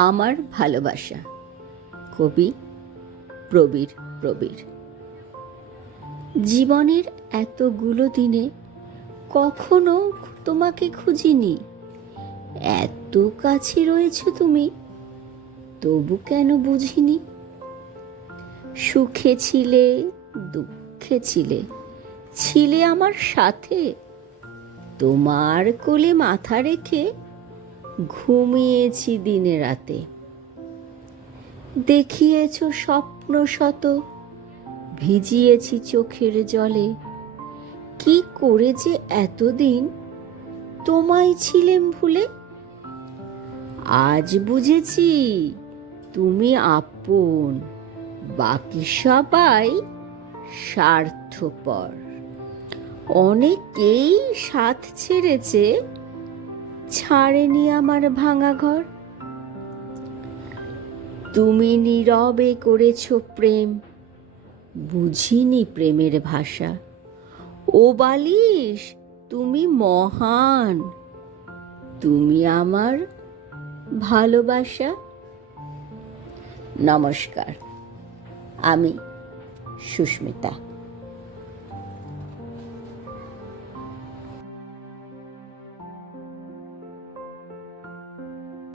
আমার ভালোবাসা। কবি প্রবীর প্রবীর। জীবনের এতগুলো দিনে কখনো তোমাকে খুঁজিনি। এত কাছে রয়েছো তুমি, তবু কেন বুঝিনি? সুখে ছিলে, দুঃখে ছিলে ছিলে আমার সাথে। তোমার কোলে মাথা রেখে ঘুমিয়েছি দিনে রাতে। দেখিয়েছ স্বপ্ন শত, ভিজিয়েছি চোখের জলে। কি করে যে এতদিন তোমায় ছিলেম ভুলে? আজ বুঝেছি তুমি আপন, বাকি সবাই স্বার্থপর। অনেকেই সাথ ছেড়েছে ছাড়েনি আমার ভাঙা ঘর। তুমি নীরবে করেছ প্রেম, বুঝিনি প্রেমের ভাষা। ও বালিশ, তুমি মহান, তুমি আমার ভালোবাসা। নমস্কার, আমি সুস্মিতা।